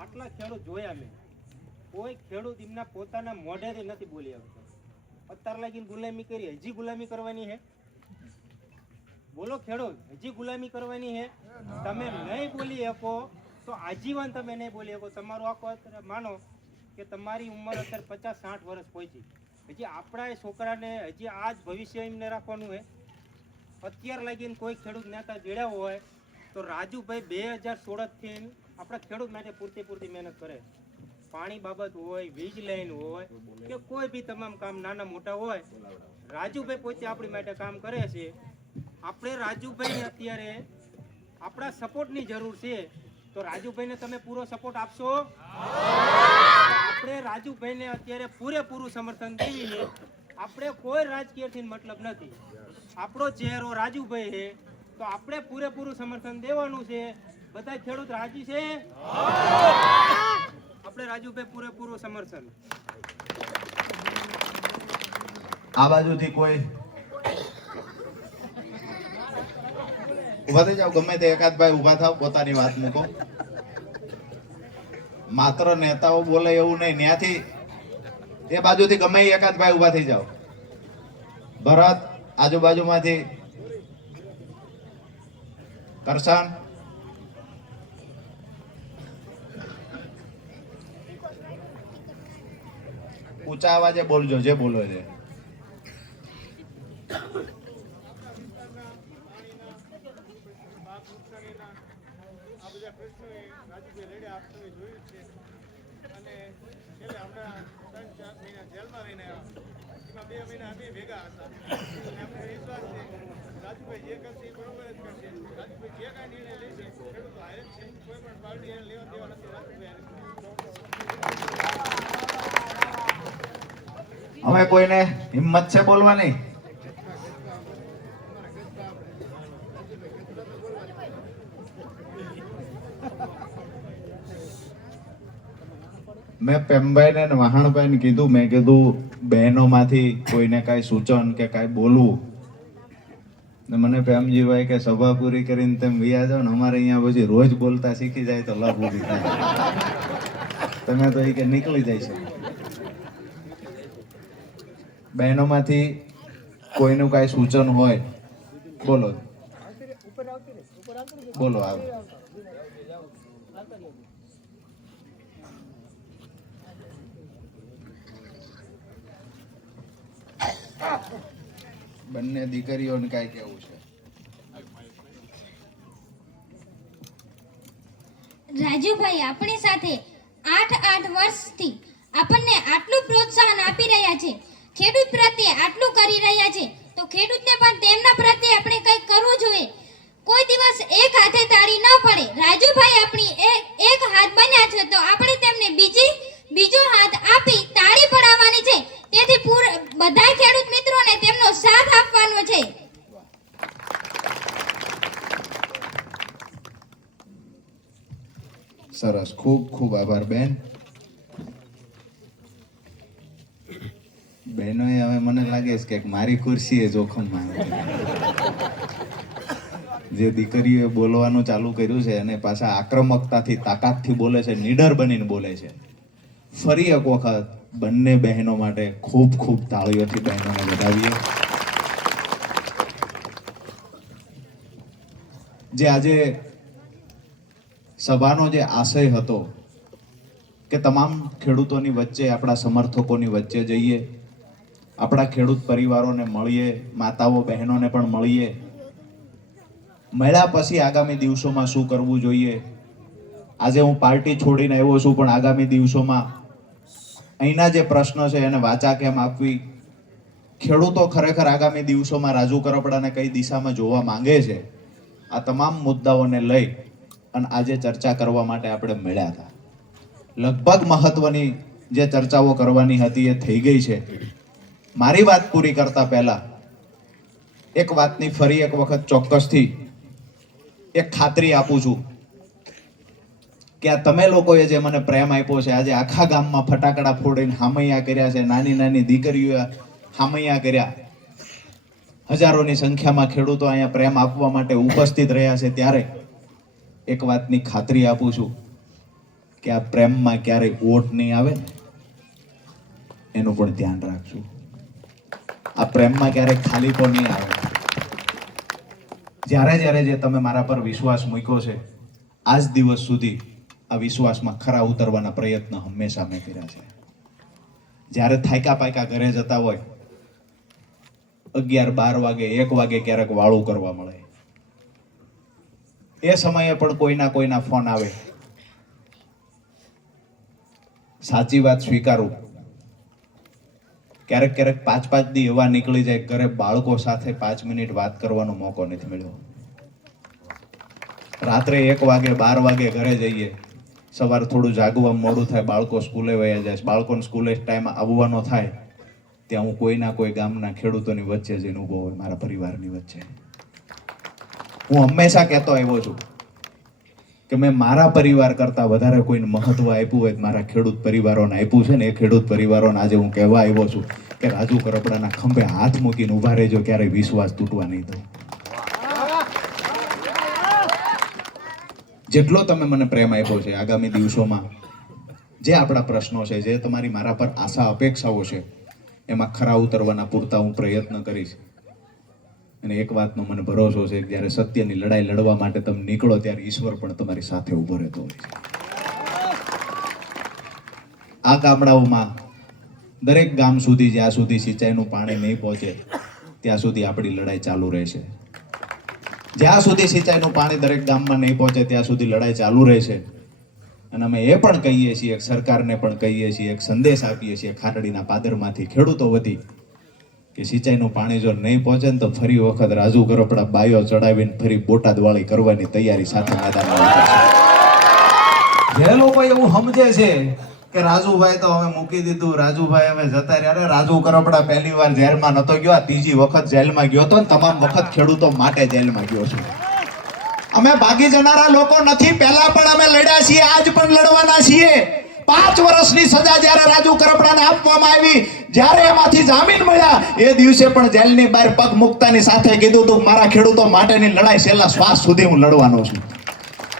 આટલા ખેડૂત જોયા મેં, કોઈ ખેડૂત એમના પોતાના મોઢેથી નથી બોલી શકતો. અત્યાર લાગીને ગુલામી કરી, હજી ગુલામી કરવાની છે? બોલો ખેડૂત, હજી ગુલામી કરવાની છે? તમે નહીં બોલી શકો તો આજીવન તમે નહીં બોલી શકો. તમારું આખો માનો કે તમારી ઉંમર અત્યારે 50-60 વર્ષ પહોંચી, હજી આપણા છોકરાને હજી આ જ ભવિષ્ય એમને રાખવાનું છે. અત્યાર લાગીને કોઈ ખેડૂત નેતા જોડ્યા હોય તો રાજુભાઈ 2016 થી આપણા ખેડૂત માટે પૂરતી મહેનત કરે. પાણી બાબત હોય, વીજ લાઈન હોય કે કોઈ બી તમામ કામ નાના મોટા હોય, રાજુભાઈ પોતે આપણી માટે કામ કરે છે. આપણે રાજુભાઈને અત્યારે આપણા સપોર્ટની જરૂર છે, તો રાજુભાઈને તમે પૂરો સપોર્ટ આપશો? આપણે રાજુભાઈને અત્યારે પૂરેપૂરું સમર્થન દઈએ. આપણે કોઈ રાજકીયથી મતલબ નથી, આપણો ચહેરો રાજુભાઈ છે તો આપણે પૂરેપૂરું સમર્થન દેવાનું છે. બધા ખેડૂત રાજી છે? આપણે રાજુભાઈ પૂરેપૂરું સમર્થન. આ બાજુથી કોઈ ઉભા થઈ જાવ, ગમે તે એકાદ ભાઈ ઉભા થાવ, પોતાની વાત મૂકો. માત્ર નેતાઓ બોલે એવું નહીં, ત્યાંથી એ બાજુથી ગમે એકાદ ભાઈ ઉભા થઈ જાવ. ભરત, આજુબાજુમાંથી કરશન, ઊંચા અવાજે બોલજો જે બોલો છે. હવે કોઈને હિંમત છે બોલવાની? મેં પેમભાઈ ને વહાણભાઈ ને કીધું, મેં કીધું બહેનોમાંથી કોઈને કાંઈ સૂચન કે કાંઈ બોલવું, ને મને પ્રેમજીભાઈ કે સભા પૂરી કરીને તેમ વ્યા જાઓ ને, અમારે અહીંયા પછી રોજ બોલતા શીખી જાય તો લાભ ઉભી થાય. તમે તો એ કે નીકળી જાય છે. બહેનોમાંથી કોઈનું કાંઈ સૂચન હોય, બોલો બોલો. આવો. બંને દીકરીઓને કાંઈ કેવું છે? રાજુભાઈ આપણી સાથે 8 વર્ષથી આપણને આટલું પ્રોત્સાહન આપી રહ્યા છે, ખેડૂત પ્રત્યે આટલું કરી રહ્યા છે, તો ખેડૂતને પણ તેમના પ્રત્યે આપણે કંઈક કરવું જોઈએ. કોઈ દિવસ એક હાથે તાળી ન પડે. રાજુભાઈ આપણી એક હાથ બન્યા છે તો આપણે તેમને બીજો હાથ આપી તાળી પડાવવાની છે. તેથી બધા ખેડૂત મિત્રોને તેમનો સાથ આપવાનો છે. સરસ, ખૂબ ખૂબ આભાર બેન. બહેનોએ હવે મને લાગે છે કે મારી ખુરશી એ જોખમમાં જે દીકરીઓએ બોલવાનું ચાલુ કર્યું છે અને પાછા આક્રમકતાથી તાકાતથી બોલે છે, નીડર બનીને બોલે છે. ફરી એક વખત બંને બહેનો માટે ખૂબ ખૂબ તાળીઓથી બહેનોને વધાવીએ. જે આજે સભાનો જે આશય હતો કે તમામ ખેડૂતોની વચ્ચે, આપણા સમર્થકોની વચ્ચે જઈએ, આપણા ખેડૂત પરિવારોને મળીએ, માતાઓ બહેનોને પણ મળીએ. મળ્યા પછી આગામી દિવસોમાં શું કરવું જોઈએ. આજે હું પાર્ટી છોડીને આવ્યો છું, પણ આગામી દિવસોમાં અહીંના જે પ્રશ્નો છે એને વાચા કેમ આપવી, ખેડૂતો ખરેખર આગામી દિવસોમાં રાજુ કરપડાને કઈ દિશામાં જોવા માંગે છે, આ તમામ મુદ્દાઓને લઈ અને આજે ચર્ચા કરવા માટે આપણે મળ્યા હતા. લગભગ મહત્વની જે ચર્ચાઓ કરવાની હતી એ થઈ ગઈ છે. મારી વાત પૂરી કરતા પહેલા એક વાતની ફરી એક વખત ચોક્કસથી એક ખાતરી આપું છું કે આ તમે લોકોએ જે મને પ્રેમ આપ્યો છે, આજે આખા ગામમાં ફટાકડા ફોડીને હામૈયા કર્યા છે, નાની નાની દીકરીઓ હામૈયા કર્યા, હજારોની સંખ્યામાં ખેડૂતો અહીંયા પ્રેમ આપવા માટે ઉપસ્થિત રહ્યા છે, ત્યારે એક વાતની ખાતરી આપું છું કે આ પ્રેમમાં ક્યારેય ઓટ નહીં આવે ને, એનું પણ ધ્યાન રાખશું. આ પ્રેમમાં ક્યારેય ખાલીપો નહીં આવે. જ્યારે જ્યારે જે તમે મારા પર વિશ્વાસ મૂક્યો છે, આજ દિવસ સુધી આ વિશ્વાસમાં ખરા ઉતરવાના પ્રયત્ન હંમેશા મેં કર્યા છે. જ્યારે થાક્યા પાક્યા ઘરે જતા હોય, 11-12 વાગે 1 વાગે ક્યારેક વાળું કરવા મળે, એ સમયે પણ કોઈના ફોન આવે. સાચી વાત સ્વીકારું, ક્યારેક 5-5 દી એવા નીકળી જાય, ઘરે બાળકો સાથે 5 મિનિટ વાત કરવાનો મોકો નથી મળ્યો. રાત્રે 1 વાગે 12 વાગે ઘરે જઈએ, સવારે થોડું જાગવા મોડું થાય, બાળકો સ્કૂલે વયા જાય, બાળકોને સ્કૂલે ટાઈમ આવવાનો થાય, ત્યાં હું કોઈ ગામના ખેડૂતોની વચ્ચે જઈને ઊભો હોય, મારા પરિવારની વચ્ચે. હું હંમેશા કહેતો આવ્યો છું કે મેં મારા પરિવાર કરતા વધારે કોઈને મહત્વ આપ્યું હોય મારા ખેડૂત પરિવારોને આપ્યું છે ને. એ ખેડૂત પરિવારોને આજે હું કહેવા આવ્યો છું કે રાજુ કરપડાના ખંભે હાથ મૂકીને ઊભા રહેજો, ક્યારેય વિશ્વાસ તૂટવા નહીં દો. જેટલો તમે મને પ્રેમ આપ્યો છે, આગામી દિવસોમાં જે આપણા પ્રશ્નો છે, જે તમારી મારા પર આશા અપેક્ષાઓ છે, એમાં ખરા ઉતરવાના પૂરતા હું પ્રયત્ન કરીશ. અને એક વાતનો મને ભરોસો છે કે જ્યારે સત્યની લડાઈ લડવા માટે તમે નીકળો ત્યારે ઈશ્વર પણ તમારી સાથે ઊભો રહેતો હોય છે. આ ગામડાઓમાં દરેક ગામ સુધી જ્યાં સુધી સિંચાઈનું પાણી નહીં પહોંચે ત્યાં સુધી આપણી લડાઈ ચાલુ રહેશે. જ્યાં સુધી સિંચાઈનું પાણી દરેક ગામમાં નહીં પહોંચે ત્યાં સુધી લડાઈ ચાલુ રહેશે. અને અમે એ પણ કહીએ છીએ, સરકારને પણ કહીએ છીએ, એક સંદેશ આપીએ છીએ ખાટડીના પાદરમાંથી ખેડૂતો વતી કે સિંચાઈનું પાણી જો નહીં પહોંચે ને તો ફરી વખત રાજુ કરપડા બાયો ચડાવીને ફરી બોટાદ વાળી કરવાની તૈયારી સાથે મેદાનમાં ઉતરશે. જે લોકો એવું સમજે છે કે રાજુભાઈ તો હવે મૂકી દીધું, રાજુભાઈ હવે જતા રહ્યા, અરે રાજુ કરપડા પહેલી વાર જેલમાં નતો ગયો, આ ત્રીજી વખત જેલમાં ગયો હતો ને તમામ વખત ખેડૂતો માટે જેલમાં ગયો છું. અમે ભાગી જનારા લોકો નથી, પહેલા પણ અમે લડ્યા છીએ, આજ પણ લડવાના છીએ. 5 વર્ષની સજા જ્યારે રાજુ કરપડાને આપવામાં આવી, જ્યારે એમાંથી જામીન મળ્યા, એ દિવસે પણ જેલની બહાર પગ મુકતાની સાથે કીધું હતું મારા ખેડૂતો માટેની લડાઈ છેલ્લા શ્વાસ સુધી હું લડવાનો છું.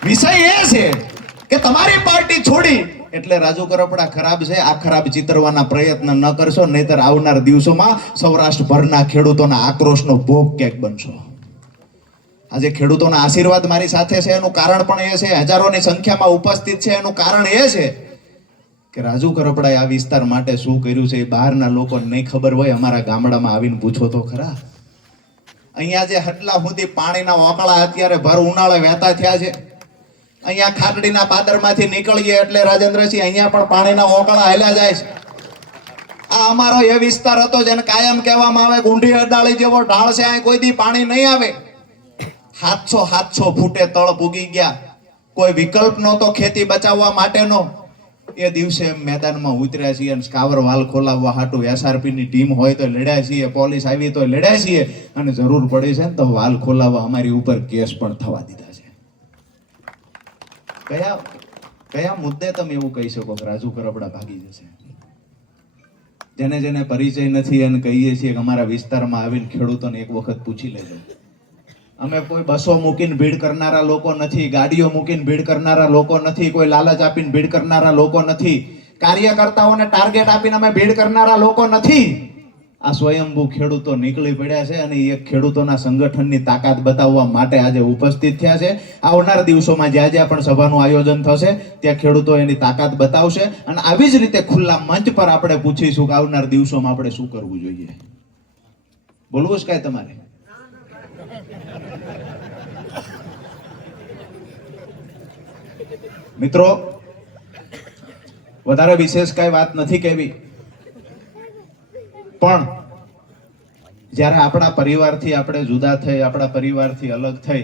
વિષય એ છે કે તમારી પાર્ટી છોડી એટલે રાજુ કરપડા ખરાબ છે, આ ખરાબ ચિતરવાના પ્રયત્ન ન કરશો, નહીતર આવનાર દિવસોમાં સૌરાષ્ટ્રભરના ખેડૂતોના આક્રોશનો ભોગ ક્યાંક બનશો. આજે ખેડૂતોના આશીર્વાદ મારી સાથે છે, એનું કારણ પણ એ છે, હજારોની સંખ્યામાં ઉપસ્થિત છે, એનું કારણ એ છે કે રાજુ કરપડાએ આ વિસ્તાર માટે શું કર્યું છે એ બહારના લોકોને નહીં ખબર હોય. અમારા ગામડામાં આવીને પૂછો તો ખરા. અહીંયા જે હટલા સુધી પાણીના ઓકળા અત્યારે ભર ઉનાળે વહેતા થયા છે, અહીંયા ખાટડીના પાદરમાંથી નીકળીએ એટલે રાજેન્દ્રસિંહ અહીંયા પણ પાણીના ઓકળા હાલ્યા જાય છે. આ અમારો એ વિસ્તાર હતો જેને કાયમ કહેવામાં આવે ગુંડી અડાળી જેવો ઢાળ છે, અહીં કોઈ દી પાણી નહીં આવે. 700 ફૂટે તળ પૂગી ગયા, કોઈ વિકલ્પ નહોતો ખેતી બચાવવા માટેનો. એ દિવસે મેદાનમાં ઉતર્યા છીએ અને સ્કાવર વાલ ખોલાવવા હાટું SRP ની ટીમ હોય તો લડ્યા છીએ, પોલીસ આવી તો લડ્યા છીએ, અને જરૂર પડી છે ને તો વાલ ખોલાવવા અમારી ઉપર કેસ પણ થવા દીધા છે. કયા મુદ્દે તમે એવું કહી શકો કે રાજુ કરપડા ભાગી જશે? જેને પરિચય નથી અને કહીએ છીએ કે અમારા વિસ્તારમાં આવીને ખેડૂતોને એક વખત પૂછી લેજો. અમે કોઈ બસો મૂકીને ભીડ કરનારા લોકો નથી, ગાડીઓ મૂકીને ભીડ કરનારા લોકો નથી, કોઈ લાલચ આપીને ભીડ કરનારા લોકો નથી, કાર્યકર્તાઓને ટાર્ગેટ આપીને અમે ભીડ કરનારા લોકો નથી. આ સ્વયંભૂ ખેડૂતો નીકળી પડ્યા છે અને એ ખેડૂતોના સંગઠનની તાકાત બતાવવા માટે આજે ઉપસ્થિત થયા છે. આવનાર દિવસોમાં જ્યાં જ્યાં પણ સભાનું આયોજન થશે ત્યાં ખેડૂતો એની તાકાત બતાવશે અને આવી જ રીતે ખુલ્લા મંચ પર આપણે પૂછીશું કે આવનાર દિવસોમાં આપણે શું કરવું જોઈએ. બોલવું છે કાંઈ તમારે? મિત્રો, વધારે વિશેષ કાંઈ વાત નથી કહેવી, પણ જ્યારે આપણા પરિવારથી આપણે જુદા થઈ, આપણા પરિવારથી અલગ થઈ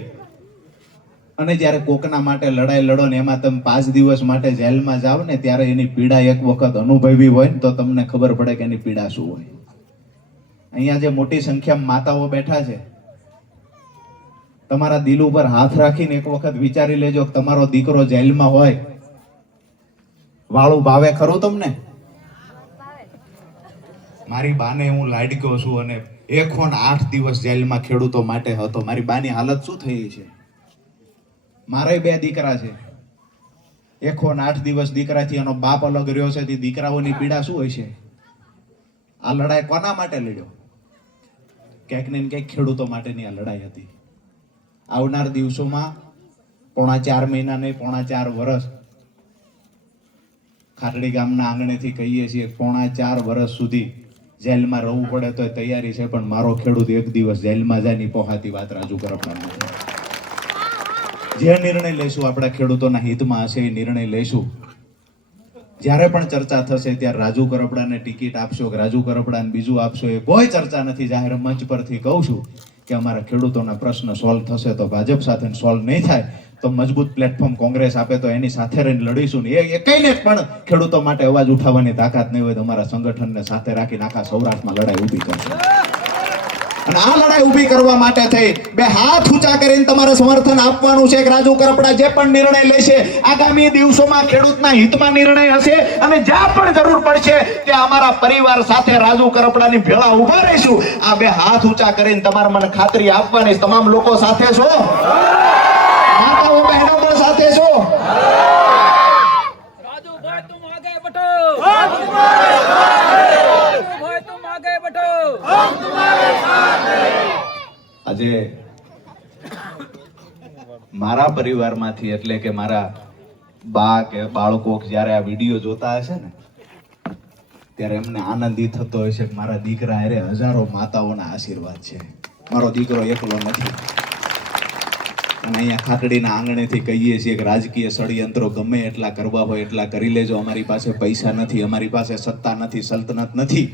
અને જ્યારે કોકના માટે લડાઈ લડો ને એમાં તમે 5 દિવસ માટે જેલમાં જાવ ને ત્યારે એની પીડા એક વખત અનુભવી હોય ને તો તમને ખબર પડે કે એની પીડા શું હોય. અહીંયા જે મોટી સંખ્યામાં માતાઓ બેઠા છે, તમારા દિલ ઉપર હાથ રાખીને એક વખત વિચારી લેજો કે તમારો દીકરો જેલમાં હોય, વાળું ભાવે ખરું તમને? મારી બાને હું લાડક્યો છું અને 108 દિવસ જેલમાં ખેડૂતો માટે હતો. મારી બાની હાલત શું થઈ છે? મારે 2 દીકરા છે. 108 દિવસ દીકરાથી એનો બાપ અલગ રહ્યો છે. તે દીકરાઓની પીડા શું હોય છે? આ લડાઈ કોના માટે લડ્યો? ક્યાંક ને ક્યાંક ખેડૂતો માટેની આ લડાઈ હતી. આવનાર દિવસોમાં 4.5 મહિના નહીં, 4.5 વર્ષ ખાટડી ગામના આંગણેથી કહીએ છીએ 4.5 વર્ષ સુધી જેલમાં રહેવું પડે તો તૈયારી છે, પણ મારો ખેડૂત એક દિવસ જેલમાં જાય ની પહોંચાતી વાત રાજુ કરપડા નથી. જે નિર્ણય લઈશું આપણા ખેડૂતોના હિતમાં હશે એ નિર્ણય લઈશું. જ્યારે પણ ચર્ચા થશે ત્યારે રાજુ કરપડાને ટિકિટ આપશો કે રાજુ કરપડાને બીજું આપશો એ કોઈ ચર્ચા નથી. જાહેર મંચ પરથી કહું છું કે અમારા ખેડૂતોના પ્રશ્ન સોલ્વ થશે તો ભાજપ સાથે સોલ્વ નહીં થાય તો મજબૂત પ્લેટફોર્મ કોંગ્રેસ આપે તો એની સાથે રહીને લડીશું. ને એ કઈને પણ ખેડૂતો માટે અવાજ ઉઠાવવાની તાકાત નહીં હોય તો અમારા સંગઠનને સાથે રાખીને આખા સૌરાષ્ટ્રમાં લડાઈ ઊભી કરશે. અને આ લડાઈ ઊભી કરવા માટે થઈ 2 હાથ ઊંચા કરીને તમારે સમર્થન આપવાનું છે. રાજુ કરપડા જે પણ નિર્ણય લેશે આગામી દિવસોમાં ખેડૂતના હિતમાં નિર્ણય હશે અને જ્યાં પણ જરૂર પડશે ત્યાં અમારા પરિવાર સાથે રાજુ કરપડાની ભેળા ઊભા રહીશું. આ 2 હાથ ઊંચા કરીને તમારે મને ખાતરી આપવાની, તમામ લોકો સાથે છો, માતાઓ બહેનો પણ સાથે છો. राजू भाई तुम आगे बढ़ो, राजू भाई तुम आगे बढ़ो, हम तुम्हारे साथ हैं. આજે મારા પરિવારમાંથી એટલે કે મારા બા કે બાળકો જ્યારે આ વિડીયો જોતા હશે ને ત્યારે એમને આનંદિત થતો હશે કે મારા દીકરા હારે હજારો માતાઓના આશીર્વાદ છે, મારો દીકરો એકલો નથી. અને અહીંયા ખાટડીના આંગણેથી કહીએ છીએ કે રાજકીય ષડયંત્રો ગમે એટલા કરવા હોય એટલા કરી લેજો, અમારી પાસે પૈસા નથી, અમારી પાસે સત્તા નથી, સલ્તનત નથી,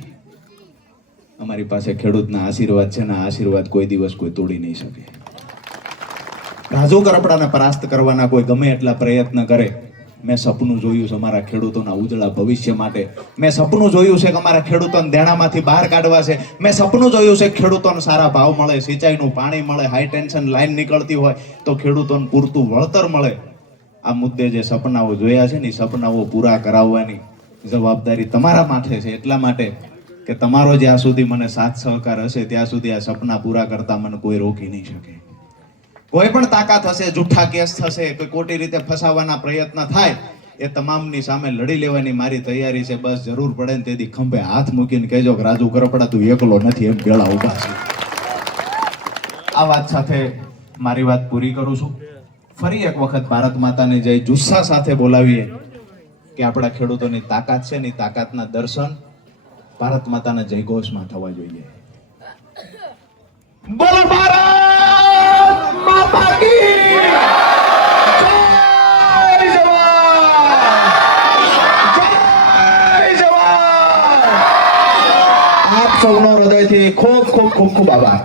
અમારી પાસે ખેડૂતના આશીર્વાદ છે ને આ આશીર્વાદ કોઈ દિવસ કોઈ તોડી નહીં શકે. રાજુ કરપડાને પરાસ્ત કરવાના કોઈ ગમે એટલા પ્રયત્ન કરે, મેં સપનું જોયું છે અમારા ખેડૂતોના ઉજળા ભવિષ્ય માટે. મેં સપનું જોયું છે કે અમારા ખેડૂતોને દેણામાંથી બહાર કાઢવા છે. મેં સપનું જોયું છે કે ખેડૂતોને સારા ભાવ મળે, સિંચાઈનું પાણી મળે, હાઈ ટેન્શન લાઈન નીકળતી હોય તો ખેડૂતોને પૂરતું વળતર મળે. આ મુદ્દે જે સપનાઓ જોયા છે ને સપનાઓ પૂરા કરાવવાની જવાબદારી તમારા માથે છે. એટલા માટે કે તમારો જ્યાં સુધી મને સાથ સહકાર હશે ત્યાં સુધી આ સપના પૂરા કરતા મને કોઈ રોકી નહીં શકે. કોઈ પણ તાકાત હશે, જૂઠા કેસ થશે, કોઈ ખોટી રીતે ફસાવાના પ્રયત્ન થાય, એ તમામની સામે લડી લેવાની મારી તૈયારી છે. બસ જરૂર પડે ને તેથી ખંભે હાથ મૂકીને કહેજો કે રાજુ કરપડા તું એકલો નથી, એમ ભેળા ઉભા છે. આ વાત સાથે મારી વાત પૂરી કરું છું. ફરી એક વખત ભારત માતાને જય જુસ્સા સાથે બોલાવીએ કે આપણા ખેડૂતોની તાકાત છે ને તાકાતના દર્શન ભારત માતાના જયઘોષમાં થવા જોઈએ. બોલો ભારત માતા કી જય! જય જવાન! આપ સૌનો હૃદયથી ખૂબ ખૂબ ખૂબ ખૂબ આભાર.